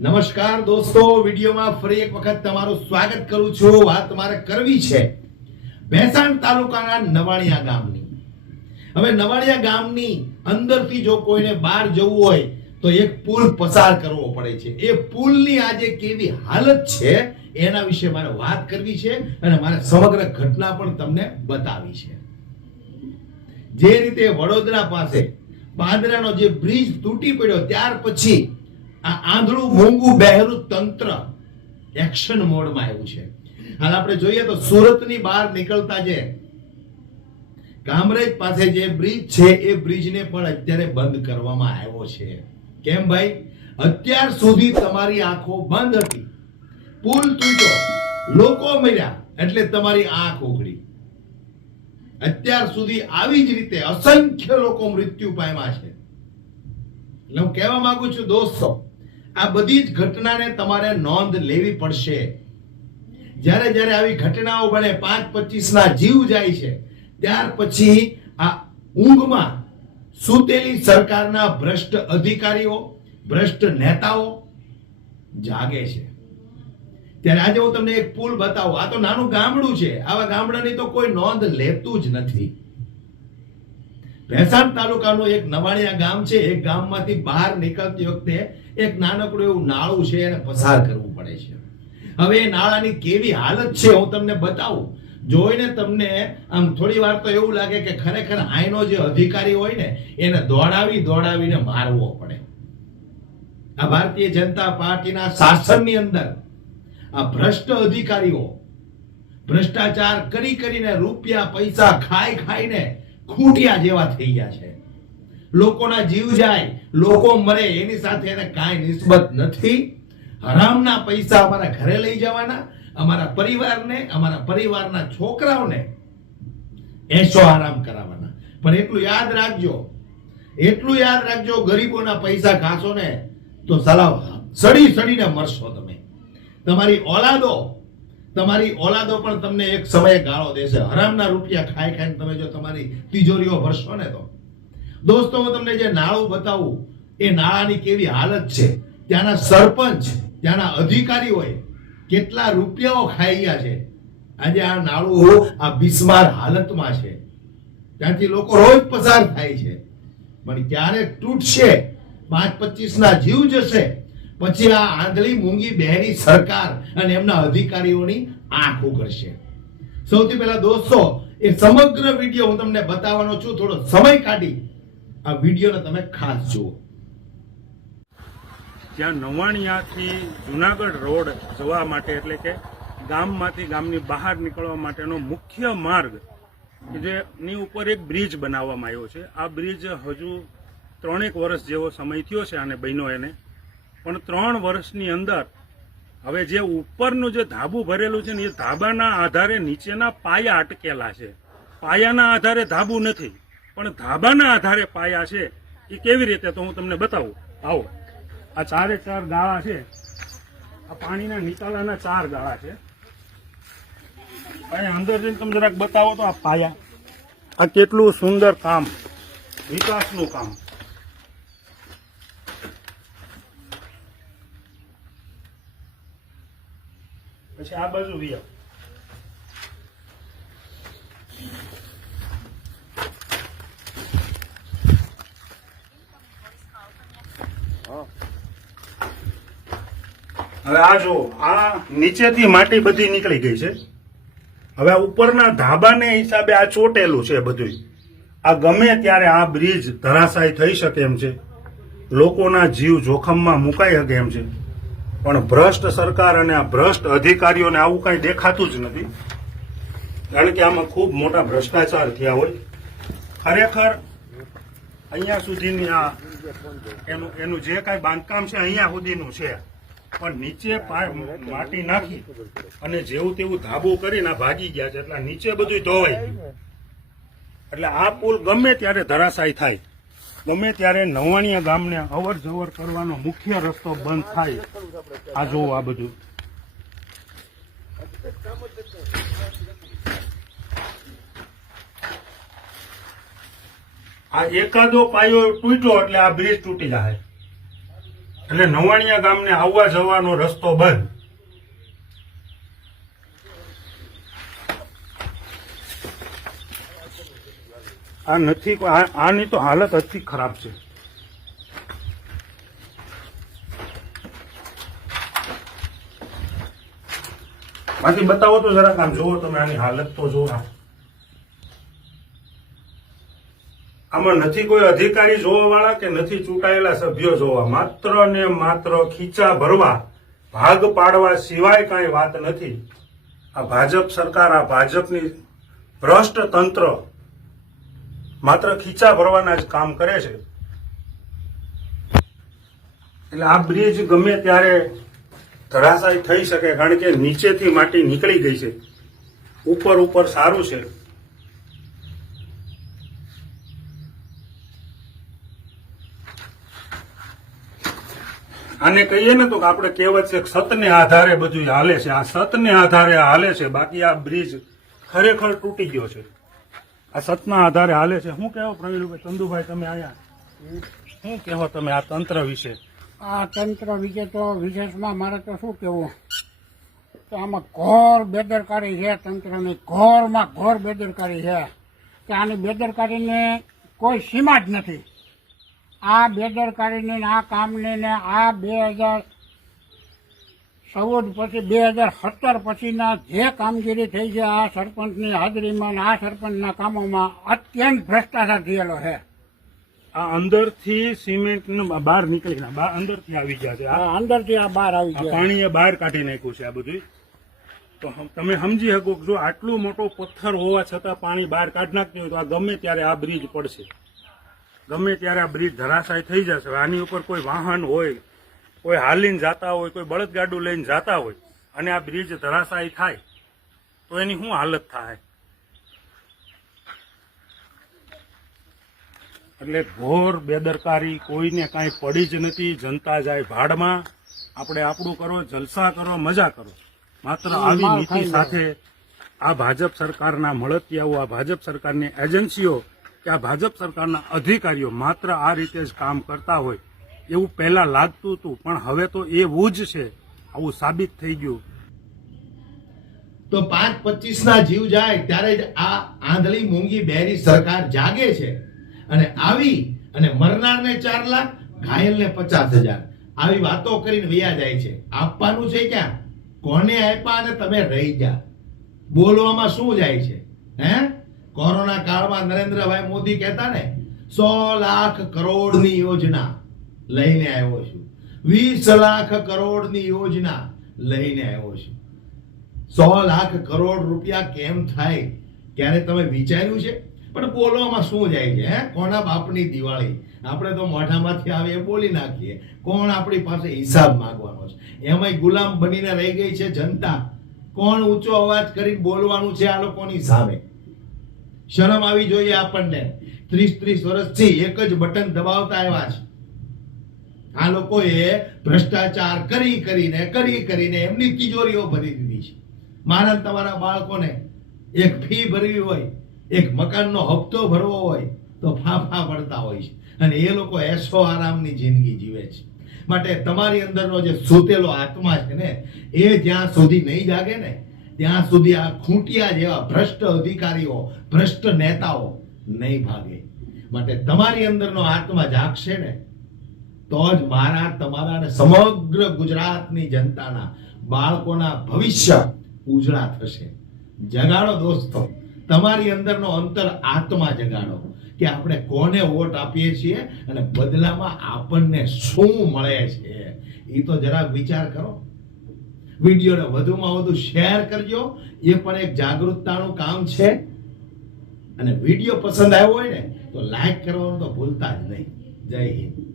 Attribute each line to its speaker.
Speaker 1: નમસ્કાર દોસ્તો, વિડીયોમાં ફરી એક વખત તમારું સ્વાગત કરું છું. વાત મારે કરવી છે ભેસાણ તાલુકાના નવાણિયા ગામની. હવે નવાણિયા ગામની અંદરથી જો કોઈને બહાર જવું હોય, તો એક પુલ પસાર કરવો પડે છે. એ પુલની આજે કેવી હાલત છે એના વિશે મારે વાત કરવી છે અને મારે સમગ્ર ઘટના પણ તમને બતાવી છે. જે રીતે વડોદરા પાસે બાદરાનો જે બ્રિજ તૂટી પડ્યો, ત્યાર પછી આંધળું મૂંગું બહેરું તંત્ર એક્શન મોડમાં આવ્યું છે. હાલ આપણે જોઈએ તો સુરતની બહાર નીકળતા જે કામરેજ પાસે જે બ્રિજ છે, એ બ્રિજને પણ અત્યારે બંધ કરવામાં આવ્યો છે. કેમ ભાઈ? અત્યાર સુધી તમારી આંખો બંધ હતી. પુલ તૂટ્યો. લોકો મર્યા, એટલે તમારી આંખ ઉઘડી અત્યાર સુધી આવી જ રીતે અસંખ્ય લોકો મૃત્યુ પામ્યા છે. એટલે હું કહેવા માંગુ છું, દોસ્તો આ બધી જ ઘટનાને તમારે નોંધ લેવી પડશે. જ્યારે જ્યારે આવી ઘટનાઓ બને, પાંચ પચીસ ના જીવ જાય છે, ત્યાર પછી આ ઊંઘમાં સૂતેલી સરકારના ભ્રષ્ટ અધિકારીઓ, ભ્રષ્ટ નેતાઓ જાગે છે. ત્યારે આજે હું તમને એક પુલ બતાવું. આ તો નાનું ગામડું છે. આવા ગામડાની તો કોઈ નોંધ લેતું જ નથી. ભેસાણ તાલુકાનું એક નવાણિયા ગામ છે. એ ગામમાંથી બહાર નીકળતી વખતે એક નાનકડું એવું નાળું છે એને પસાર કરવું પડે છે. હવે એ નાળાની કેવી હાલત છે હું તમને બતાવું. જોઈને તમને આમ થોડી વાર તો એવું લાગે કે ખરેખર આઈનો જે અધિકારી હોય ને એને દોડાવી દોડાવીને મારવો પડે. આ ભારતીય જનતા પાર્ટીના શાસનની અંદર આ ભ્રષ્ટ અધિકારીઓ ભ્રષ્ટાચાર કરી કરીને રૂપિયા પૈસા ખાઈ ખાઈને ખૂંટિયા જેવા થઈ ગયા છે. લોકોના જીવ જાય, લોકો મરે, એની સાથે એને કાંઈ નિસ્બત નથી. હરામના પૈસા અમારા ઘરે લઈ જવાના, અમારા પરિવારને, અમારા પરિવારના છોકરાઓને એસો આરામ કરાવવાના. પણ એટલું યાદ રાખજો, એટલું યાદ રાખજો, ગરીબોના પૈસા ખાશો ને, તો સલાવ સડી સડીને મરશો તમે. તમારી ઓલાદો તમારી ઓલાદો પણ તમને એક સમયે ગાળો દેશે. હરામના રૂપિયા ખાઈ ખાઈને તમે જો તમારી તિજોરીઓ ભરશો ને તો. દોસ્તો, હું તમને જે નાળું બતાવું, એ નાળાની કેવી હાલત છે? ત્યાંના સરપંચ, ત્યાંના અધિકારી હોય, કેટલા રૂપિયાઓ ખાઈ ગયા છે? આજે આ નાળું આ બિસ્માર હાલતમાં છે. ત્યાંથી લોકો રોજ પસાર થાય છે. પણ ક્યારેક તૂટશે, પાંચ પચીસ ના જીવ જશે. પછી આ આંધળી મૂંગી બહેરી સરકાર અને એમના અધિકારીઓની આંખ ઉઘડશે. સૌથી પહેલા દોસ્તો, એ સમગ્ર વીડિયો હું તમને બતાવવાનો છું. થોડો સમય કાઢી. આ વિડીયોને તમે ખાસ જુઓ.
Speaker 2: જ્યાં નવાણિયાથી જુનાગઢ રોડ જવા માટે એટલે કે ગામમાંથી ગામની બહાર નીકળવા માટેનો મુખ્ય માર્ગ જેની ઉપર એક બ્રિજ બનાવવામાં આવ્યો છે. આ બ્રિજ હજુ ત્રણેક વર્ષ જેવો સમય થયો છે આને બન્યો એને. પણ ત્રણ વર્ષની અંદર હવે જે ઉપરનું જે ધાબુ ભરેલું છે ને એ ધાબાના આધારે નીચેના પાયા અટકેલા છે. પાયાના આધારે ધાબુ નથી, પણ ધાબાના આધારે પાયા છે. એ કેવી રીતે તો હું તમને બતાવું. આવો. આ ચારે ચાર ગાળા છે. આ પાણીના નિકાલાના ચાર ગાળા છે. અને અંદર જઈને તમે જરાક બતાવો તો આ પાયા. આ કેટલું સુંદર કામ, વિકાસનું કામ. પછી આ બાજુ વિયા હવે આ જો આ નીચેથી માટી બધી નીકળી ગઈ છે. હવે ઉપરના ધાબાને હિસાબે આ ચોટેલું છે બધું આ ગમે ત્યારે આ બ્રિજ ધરાશાય થઈ શકે એમ છે. લોકોના જીવ જોખમમાં મુકાઈ શકે એમ છે. પણ ભ્રષ્ટ સરકાર અને આ ભ્રષ્ટ અધિકારીઓને આવું કાંઈ દેખાતું જ નથી. કારણ કે આમાં ખૂબ મોટા ભ્રષ્ટાચાર થયા હોય. ખરેખર અહીંયા સુધીની આ એનું એનું જે કાંઈ બાંધકામ છે અહીંયા સુધીનું છે. પણ નીચે માટી નાખી અને જેવું તેવું ધાબું કરીને ભાગી ગયા છે. એટલે નીચે બધું ધોવાઈ ગયું. એટલે આ પુલ ગમે ત્યારે ધરાશાયી થાય. ગમે ત્યારે નવાણિયા ગામને અવર જવર કરવાનો મુખ્ય રસ્તો બંધ થાય. આ જોવું આ બધું. આ એકાદો પાયો તૂટ્યો એટલે આ બ્રિજ તૂટી જાય એટલે નવાણિયા ગામને આવવા જવાનો રસ્તો બંધ. આ નથી આની તો હાલત અતિ ખરાબ છે. બાકી બતાવો તો જરાક, આમ જુઓ તમે આની હાલત તો જુઓ. આમાં નથી કોઈ અધિકારી જોવા વાળા કે નથી ચૂંટાયેલા સભ્યો જોવા? માત્ર ને માત્ર ખીચા ભરવા, ભાગ પાડવા સિવાય કાંઈ વાત નથી. આ ભાજપ સરકાર, આ ભાજપની ભ્રષ્ટ તંત્ર માત્ર ખીચા ભરવાના જ કામ કરે છે. એટલે આ બ્રિજ ગમે ત્યારે ધરાશાય થઈ શકે, કારણ કે નીચેથી માટી નીકળી ગઈ છે. ઉપર ઉપર સારું છે. આને કહીએ ને તો આપણે કહેવત છે સતને આધારે બધું હાલે છે. આ સતને આધારે હાલે છે. બાકી આ બ્રિજ ખરેખર તૂટી ગયો છે. આ સતના આધારે હાલે છે. શું કહેવો પ્રવીણભાઈ? ચંદુભાઈ, તમે અહીંયા શું કહેવો તમે આ તંત્ર વિશે?
Speaker 3: આ તંત્ર વિશે તો વિશેષમાં મારે તો શું કહેવું તો આમાં ઘોર બેદરકારી છે તંત્રની. ઘોરમાં ઘોર બેદરકારી છે. કે આની બેદરકારીને કોઈ સીમા જ નથી. આ બેદરકારીની આ કામની ને આ બે હજાર ચૌદ પછી બે હજાર સત્તર પછીના જે કામગીરી થઈ છે આ સરપંચની હાજરીમાં આ સરપંચના કામોમાં અત્યંત ભ્રષ્ટાચાર થયેલો છે.
Speaker 2: આ અંદરથી સિમેન્ટ બહાર નીકળી ગયા બહાર અંદરથી આવી ગયા છે આ
Speaker 3: અંદરથી આ બહાર આવી ગયા.
Speaker 2: પાણીએ બહાર કાઢી નાખ્યું છે આ બધું. તો તમે સમજી શકો કે જો આટલું મોટો પથ્થર હોવા છતાં પાણી બહાર કાઢી નાખતી હોય તો આ ગમે ત્યારે આ બ્રિજ પડશે. ગમે ત્યારે આ બ્રિજ ધરાશાય થઈ જશે. આની ઉપર કોઈ વાહન હોય કોઈ હાલીને જાતા હોય કોઈ બળદગાડું લઈને જાતા હોય અને આ બ્રિજ ધરાશાયી થાય તો એની શું હાલત થાય? એટલે ઘોર બેદરકારી કોઈને કાંઈ પડી જ નથી જનતા જાય ભાડમાં. આપણે આપણું કરો જલસા કરો મજા કરો. માત્ર આવી નીતિ સાથે આ ભાજપ સરકારના મળતિયાઓ આ ભાજપ સરકારની એજન્સીઓ કે આ ભાજપ સરકારના અધિકારીઓ માત્ર આ રીતે જ કામ કરતા હોય એવું પહેલાં લાગતું હતું, પણ હવે તો એવું જ છે. આવું સાબિત થઈ ગયું.
Speaker 1: તો પાંચ પચીસ ના જીવ જાય ત્યારે જ આ આંધળી મૂંગી બેરી સરકાર જાગે છે. અને આવી અને મરનારને ચાર લાખ, ઘાયલને પચાસ હજાર. આવી વાતો કરીને વયા જાય છે. આપવાનું છે ક્યાં? કોને આપ્યા અને તમે રહી જા. બોલવામાં શું જાય છે? હે? કોરોના કાળમાં નરેન્દ્રભાઈ મોદી કહેતા ને, સો લાખ કરોડની યોજના. લઈને આવ્યો છું. વીસ લાખ કરોડની યોજના લઈને આવ્યો છું. સો લાખ કરોડ રૂપિયા કેમ થાય ક્યારે તમે વિચાર્યું છે? પણ બોલવામાં શું જાય છે, હે? કોના બાપની દિવાળી? આપણે તો મોઢામાંથી આવીએ બોલી નાખીએ. કોણ આપણી પાસે હિસાબ માંગવાનો છે? એમાંય ગુલામ બનીને રહી ગઈ છે જનતા. કોણ ઊંચો અવાજ કરી બોલવાનું છે આ લોકોની સામે? શરમ આવી જોઈએ આપણને. ત્રીસ ત્રીસ વર્ષથી એક જ બટન દબાવતા આવ્યા છે. આ લોકોએ ભ્રષ્ટાચાર કરી કરીને કરી કરીને એમની તિજોરીઓ ભરી દીધી છે. મારા તમારા બાળકોને એક ફી ભરવી હોય, એક મકાનનો હપ્તો ભરવો હોય, તો ફાંફા પડતા હોય છે. અને એ લોકો એસો આરામની જિંદગી જીવે છે. માટે તમારી અંદરનો જે સૂતેલો આત્મા છે ને, એ જ્યાં સુધી નહીં જાગે ને, ત્યાં સુધી આ ખૂંટિયા જેવા ભ્રષ્ટ અધિકારીઓ, ભ્રષ્ટ નેતાઓ નહીં ભાગે. માટે તમારી અંદરનો આત્મા જાગશે ને તો જ મારા તમારા અને સમગ્ર ગુજરાતની જનતાના બાળકોના ભવિષ્ય ઉજળા થશે. જગાડો દોસ્તો, તમારી અંદરનો અંતર આત્મા જગાડો કે આપણે કોને વોટ આપીએ છીએ અને બદલામાં આપણને શું મળે છે. એ તો જરા વિચાર કરો. વિડીયોને વધુમાં વધુ શેર કરજો. એ પણ એક જાગૃતતાનું કામ છે. અને વીડિયો પસંદ આવ્યો હોય ને, તો લાઈક કરવાનું તો ભૂલતા જ નહીં. જય હિન્દ.